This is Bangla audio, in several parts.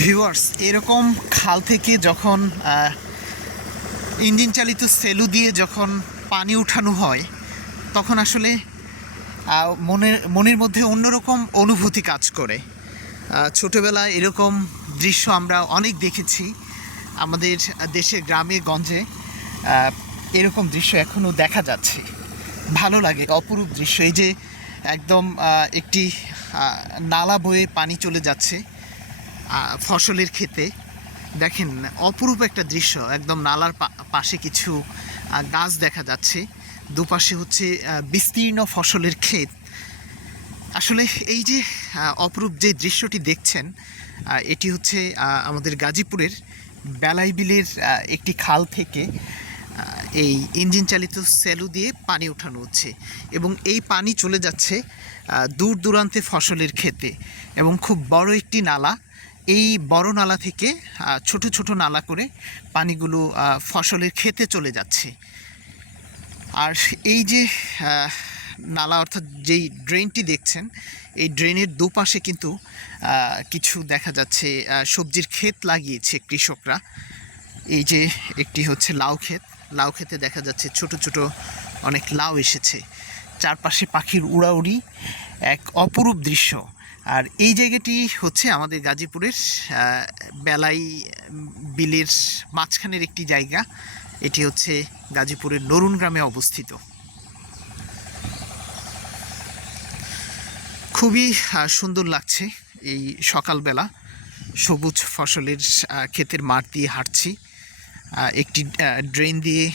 ভিউয়ার্স এরকম খাল থেকে যখন ইঞ্জিন চালিত সেলু দিয়ে যখন পানি উঠানো হয়, তখন আসলে মনের মনের মধ্যে অন্যরকম অনুভূতি কাজ করে। ছোটোবেলায় এরকম দৃশ্য আমরা অনেক দেখেছি, আমাদের দেশের গ্রামে, গঞ্জে এরকম দৃশ্য এখনও দেখা যাচ্ছে। ভালো লাগে, অপরূপ দৃশ্য। এই যে একদম একটি নালা বয়ে পানি চলে যাচ্ছে ফসলের ক্ষেতে। দেখেন, অপরূপ একটা দৃশ্য। একদম নালার পাশে কিছু গাছ দেখা যাচ্ছে। দুপাশে হচ্ছে বিস্তীর্ণ ফসলের ক্ষেত। আসলে এই যে অপরূপ যে দৃশ্যটি দেখছেন এটি হচ্ছে আমাদের গাজীপুরের বেলাই বিলের একটি খাল থেকে এই ইঞ্জিন চালিত সেলু দিয়ে পানি ওঠানো হচ্ছে। এবং এই পানি চলে যাচ্ছে দূর দূরান্তে ফসলের ক্ষেতে। এবং খুব বড় একটি নালা এই বড় নালা থেকে ছোট ছোট নালা করে পানিগুলো ফসলের ক্ষেতে চলে যাচ্ছে। আর এই যে নালা অর্থাৎ যেই ড্রেনটি দেখছেন, এই ড্রেনের দুপাশে কিন্তু কিছু দেখা যাচ্ছে সবজির ক্ষেত লাগিয়েছে কৃষকরা। এই যে একটি হচ্ছে লাউ ক্ষেত। লাউ ক্ষেতে দেখা যাচ্ছে ছোট ছোট অনেক লাউ এসেছে। চারপাশে পাখির উড়াউড়ি, এক অপরূপ দৃশ্য। আর এই জায়গাটি হচ্ছে আমাদের গাজীপুরের বেলাই বিলের মাঝখানের একটি জায়গা। এটি হচ্ছে গাজীপুরের নরুন গ্রামে অবস্থিত। খুবই সুন্দর লাগছে এই সকালবেলা। সবুজ ফসলের ক্ষেতের মাঠ দিয়ে হাঁটছি। একটি ড্রেন দিয়ে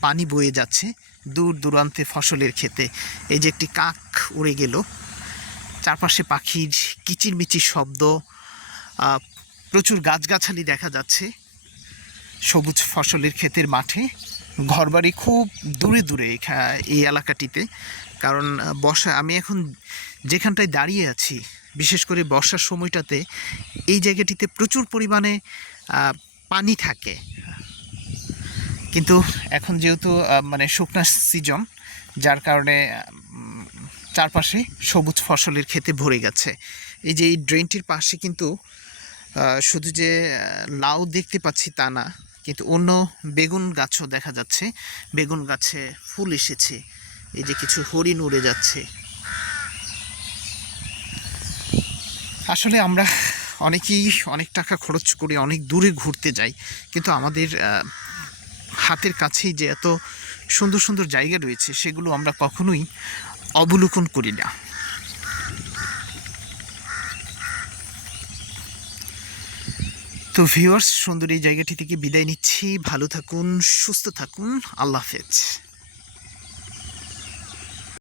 পানি বয়ে যাচ্ছে দূর দূরান্তে ফসলের ক্ষেতে। এই যে একটি কাক উড়ে গেল। চারপাশে পাখির কিচিরমিচির শব্দ প্রচুর গাছগাছালি দেখা যাচ্ছে। সবুজ ফসলের ক্ষেতের মাঠে। ঘরবাড়ি খুব দূরে দূরে এই এলাকাটিতে। কারণ বর্ষা, আমি এখন যেখানটায় দাঁড়িয়ে আছি, বিশেষ করে বর্ষার সময়টাতে, এই জায়গাটিতে প্রচুর পরিমাণে পানি থাকে। কিন্তু এখন যেহেতু মানে শুকনা সিজন যার কারণে চারপাশে সবুজ ফসলের ক্ষেতে ভরে গেছে। এই যে এই ড্রেনটির পাশে কিন্তু শুধু যে লাউ দেখতে পাচ্ছি তা না, কিন্তু অন্য বেগুন গাছও দেখা যাচ্ছে। বেগুন গাছে ফুল এসেছে। এই যে কিছু হরিণ উড়ে যাচ্ছে। আসলে আমরা অনেকেই অনেক টাকা খরচ করে অনেক দূরে ঘুরতে যাই, কিন্তু আমাদের হাতের কাছেই যে এত সুন্দর সুন্দর জায়গা রয়েছে, সেগুলো আমরা কখনোই অবলোকন করি না। তো ভিউয়ার্স সুন্দর এই জায়গাটি থেকে বিদায় নিচ্ছি। ভালো থাকুন, সুস্থ থাকুন। আল্লাহ হাফেজ।